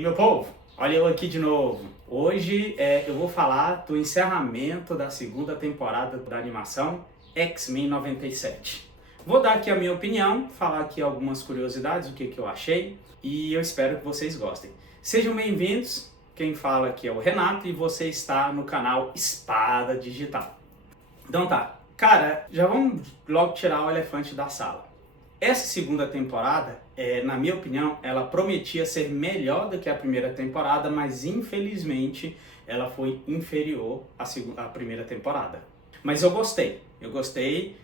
aí, meu povo? Olha eu aqui de novo. Hoje eu vou falar do encerramento da segunda temporada da animação X-Men 97. Vou dar aqui a minha opinião, falar aqui algumas curiosidades, o que eu achei, e eu espero que vocês gostem. Sejam bem-vindos, quem fala aqui é o Renato e você está no canal Espada Digital. Então tá, cara, já vamos logo tirar o elefante da sala. Essa segunda temporada, na minha opinião, ela prometia ser melhor do que a primeira temporada, mas infelizmente ela foi inferior à primeira temporada. Mas eu gostei,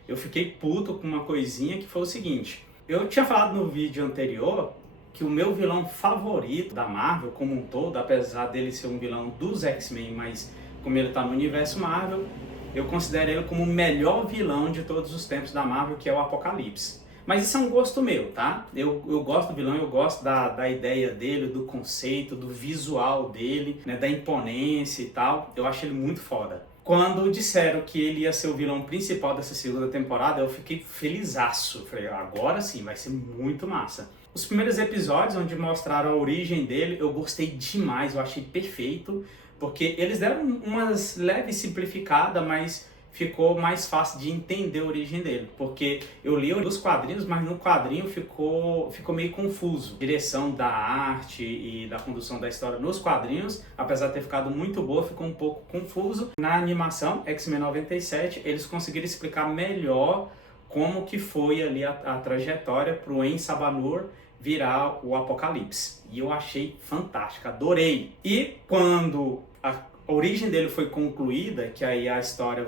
eu fiquei puto com uma coisinha que foi o seguinte. Eu tinha falado no vídeo anterior que o meu vilão favorito da Marvel como um todo, apesar dele ser um vilão dos X-Men, mas como ele está no universo Marvel, eu considero ele como o melhor vilão de todos os tempos da Marvel, que é o Apocalipse. Mas isso é um gosto meu, tá? Eu gosto do vilão, eu gosto da ideia dele, do conceito, do visual dele, né, da imponência e tal. Eu acho ele muito foda. Quando disseram que ele ia ser o vilão principal dessa segunda temporada, eu fiquei felizaço. Falei, agora sim, vai ser muito massa. Os primeiros episódios, onde mostraram a origem dele, eu gostei demais, eu achei perfeito, porque eles deram umas leves simplificadas, mas ficou mais fácil de entender a origem dele, porque eu li os quadrinhos, mas no quadrinho ficou meio confuso. A direção da arte e da condução da história nos quadrinhos, apesar de ter ficado muito boa, ficou um pouco confuso. Na animação X-Men 97, eles conseguiram explicar melhor como que foi ali a trajetória para o En-Sabanur virar o Apocalipse. E eu achei fantástico, adorei. E quando a origem dele foi concluída, que aí a história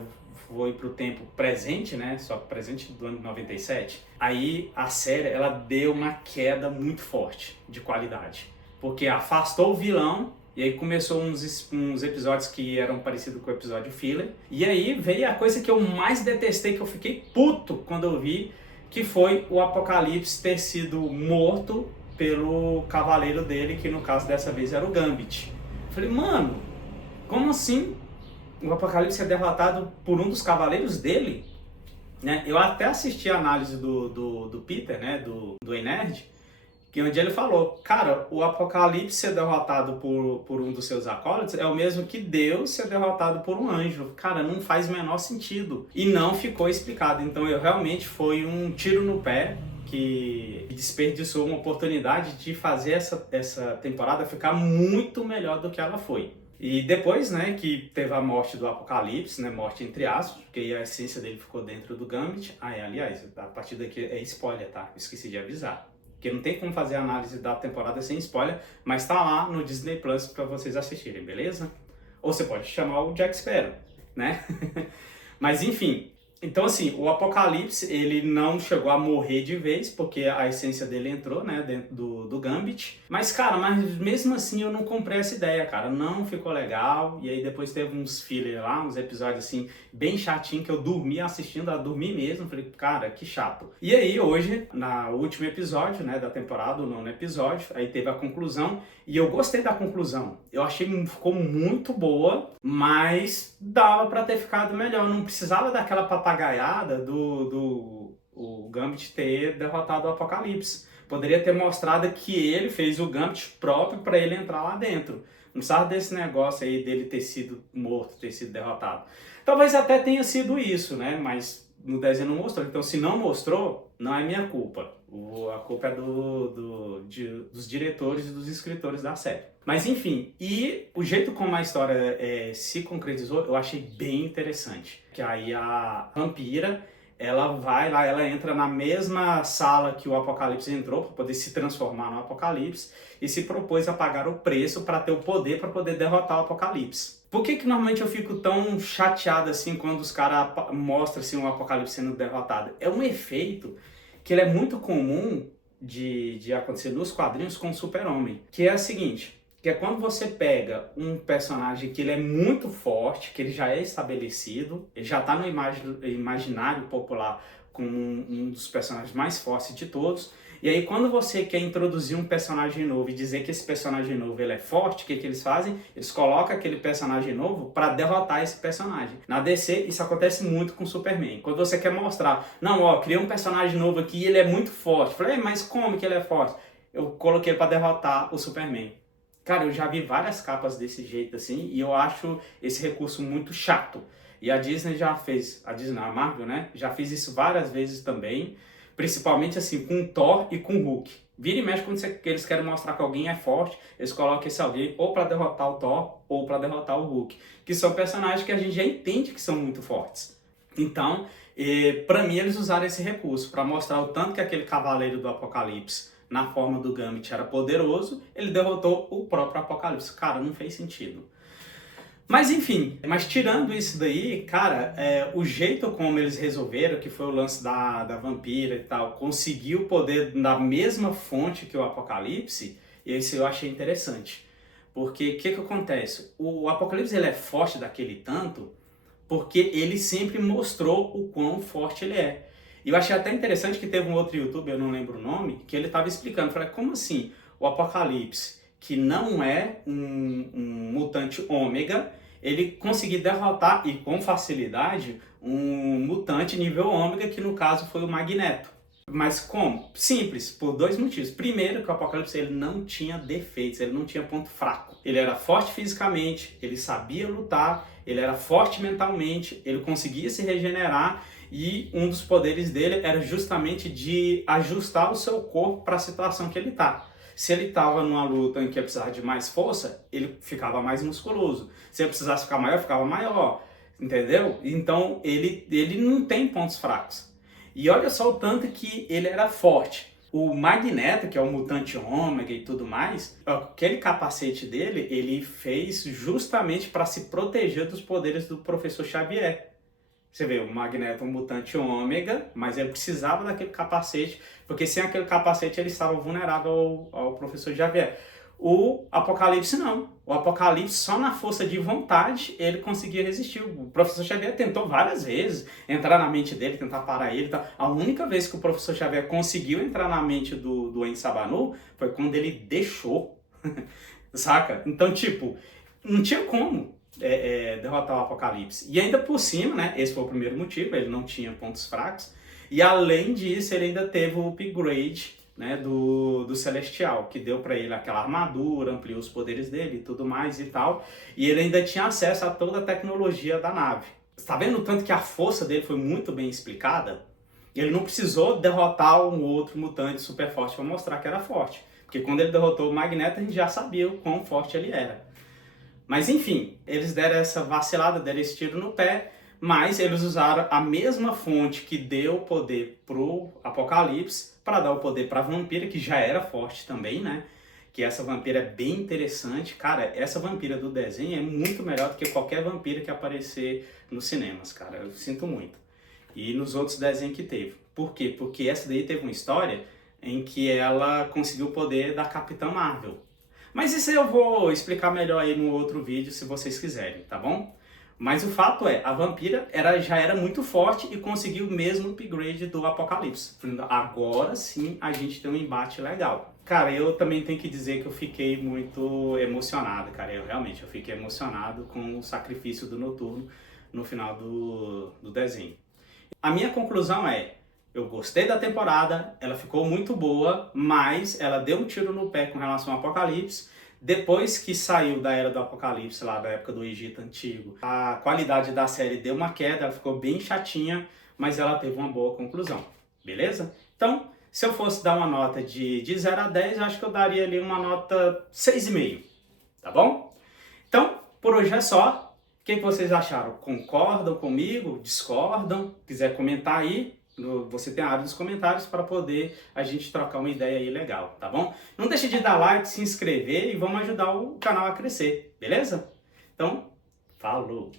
foi pro tempo presente, né? Só presente do ano 97. Aí a série, ela deu uma queda muito forte de qualidade. Porque afastou o vilão, e aí começou uns episódios que eram parecidos com o episódio filler. E aí veio a coisa que eu mais detestei, que eu fiquei puto quando eu vi, que foi o Apocalipse ter sido morto pelo cavaleiro dele, que no caso dessa vez era o Gambit. Eu falei, mano, como assim? O Apocalipse é derrotado por um dos cavaleiros dele, né? Eu até assisti a análise do Peter, né? do E-Nerd, que onde ele falou, cara, o Apocalipse ser derrotado por um dos seus acólitos é o mesmo que Deus ser derrotado por um anjo. Cara, não faz o menor sentido. E não ficou explicado. Então eu realmente foi um tiro no pé que desperdiçou uma oportunidade de fazer essa temporada ficar muito melhor do que ela foi. E depois, né, que teve a morte do Apocalipse, né, morte entre aspas, porque a essência dele ficou dentro do Gambit. Aliás, a partir daqui é spoiler, tá? Esqueci de avisar. Porque não tem como fazer a análise da temporada sem spoiler, mas tá lá no Disney Plus para vocês assistirem, beleza? Ou você pode chamar o Jack Sparrow, né? Mas enfim, então assim, o Apocalipse, ele não chegou a morrer de vez, porque a essência dele entrou, né, dentro do Gambit. Mas, cara, mesmo assim eu não comprei essa ideia, cara. Não ficou legal. E aí depois teve uns filler lá, uns episódios assim, bem chatinho, que eu dormi assistindo, eu dormi mesmo. Falei, cara, que chato. E aí hoje, no último episódio, né, da temporada, o 9º episódio, aí teve a conclusão. E eu gostei da conclusão. Eu achei que ficou muito boa, mas dava pra ter ficado melhor. Não precisava daquela papagaiada o Gambit ter derrotado o Apocalipse. Poderia ter mostrado que ele fez o Gambit próprio para ele entrar lá dentro. Não precisava desse negócio aí dele ter sido morto, ter sido derrotado. Talvez até tenha sido isso, né? Mas no desenho não mostrou. Então, se não mostrou, não é minha culpa. A culpa é dos diretores e dos escritores da série. Mas enfim, e o jeito como a história se concretizou, eu achei bem interessante. Que aí a vampira, ela vai lá, ela entra na mesma sala que o Apocalipse entrou, para poder se transformar no Apocalipse, e se propôs a pagar o preço para ter o poder, para poder derrotar o Apocalipse. Por que normalmente eu fico tão chateado assim quando os caras mostram assim, o Apocalipse sendo derrotado? É um efeito que ele é muito comum de acontecer nos quadrinhos com o Super-Homem, que é o seguinte, que é quando você pega um personagem que ele é muito forte, que ele já é estabelecido, ele já está no imaginário popular como um dos personagens mais fortes de todos, e aí quando você quer introduzir um personagem novo e dizer que esse personagem novo ele é forte, o que eles fazem? Eles colocam aquele personagem novo para derrotar esse personagem. Na DC isso acontece muito com o Superman. Quando você quer mostrar, não, ó, criei um personagem novo aqui e ele é muito forte. Falei, mas como que ele é forte? Eu coloquei ele para derrotar o Superman. Cara, eu já vi várias capas desse jeito assim e eu acho esse recurso muito chato. E a Disney já fez, a Disney, a Marvel, né? Já fez isso várias vezes também, principalmente assim com o Thor e com o Hulk. Vira e mexe quando eles querem mostrar que alguém é forte, eles colocam esse alguém ou para derrotar o Thor ou para derrotar o Hulk, que são personagens que a gente já entende que são muito fortes. Então, para mim eles usaram esse recurso para mostrar o tanto que aquele Cavaleiro do Apocalipse na forma do Gambit era poderoso, ele derrotou o próprio Apocalipse. Cara, não fez sentido. Mas enfim, mas tirando isso daí, cara, o jeito como eles resolveram, que foi o lance da vampira e tal, conseguir o poder da mesma fonte que o Apocalipse, esse eu achei interessante. Porque o que acontece? O Apocalipse ele é forte daquele tanto porque ele sempre mostrou o quão forte ele é. E eu achei até interessante que teve um outro youtuber, eu não lembro o nome, que ele estava explicando, falei, como assim o Apocalipse, que não é um mutante ômega, ele conseguiu derrotar, e com facilidade, um mutante nível ômega, que no caso foi o Magneto. Mas como? Simples, por dois motivos. Primeiro, que o Apocalipse ele não tinha defeitos, ele não tinha ponto fraco. Ele era forte fisicamente, ele sabia lutar, ele era forte mentalmente, ele conseguia se regenerar e um dos poderes dele era justamente de ajustar o seu corpo para a situação que ele está. Se ele estava numa luta em que ia precisar de mais força, ele ficava mais musculoso. Se ele precisasse ficar maior, ficava maior. Entendeu? Então ele não tem pontos fracos. E olha só o tanto que ele era forte. O Magneto, que é o mutante ômega e tudo mais, aquele capacete dele, ele fez justamente para se proteger dos poderes do professor Xavier. Você vê, o Magneto é um mutante ômega, mas ele precisava daquele capacete, porque sem aquele capacete ele estava vulnerável ao professor Xavier. O Apocalipse não. O Apocalipse, só na força de vontade, ele conseguia resistir. O professor Xavier tentou várias vezes entrar na mente dele, tentar parar ele. Tá? A única vez que o professor Xavier conseguiu entrar na mente do Ensabanu foi quando ele deixou. Saca? Então, tipo, não tinha como derrotar o Apocalipse. E ainda por cima, né? Esse foi o primeiro motivo, ele não tinha pontos fracos. E além disso, ele ainda teve o upgrade, né, do Celestial, que deu para ele aquela armadura, ampliou os poderes dele e tudo mais e tal. E ele ainda tinha acesso a toda a tecnologia da nave. Está vendo o tanto que a força dele foi muito bem explicada? Ele não precisou derrotar um outro mutante super forte para mostrar que era forte. Porque quando ele derrotou o Magneto, a gente já sabia o quão forte ele era. Mas enfim, eles deram essa vacilada, deram esse tiro no pé, mas eles usaram a mesma fonte que deu poder pro Apocalipse para dar o poder para a vampira, que já era forte também, né? Que essa vampira é bem interessante. Cara, essa vampira do desenho é muito melhor do que qualquer vampira que aparecer nos cinemas, cara. Eu sinto muito. E nos outros desenhos que teve. Por quê? Porque essa daí teve uma história em que ela conseguiu o poder da Capitã Marvel. Mas isso eu vou explicar melhor aí no outro vídeo, se vocês quiserem, tá bom? Mas o fato é, a vampira já era muito forte e conseguiu o mesmo upgrade do Apocalipse. Agora sim a gente tem um embate legal. Cara, eu também tenho que dizer que eu fiquei muito emocionado, cara. Eu fiquei emocionado com o sacrifício do Noturno no final do desenho. A minha conclusão é, eu gostei da temporada, ela ficou muito boa, mas ela deu um tiro no pé com relação ao Apocalipse. Depois que saiu da Era do Apocalipse, lá da época do Egito Antigo, a qualidade da série deu uma queda, ela ficou bem chatinha, mas ela teve uma boa conclusão, beleza? Então, se eu fosse dar uma nota de 0 a 10, eu acho que eu daria ali uma nota 6,5, tá bom? Então, por hoje é só. O que vocês acharam? Concordam comigo? Discordam? Quiser comentar aí? Você tem a área dos comentários para poder a gente trocar uma ideia aí legal, tá bom? Não deixe de dar like, se inscrever e vamos ajudar o canal a crescer, beleza? Então, falou!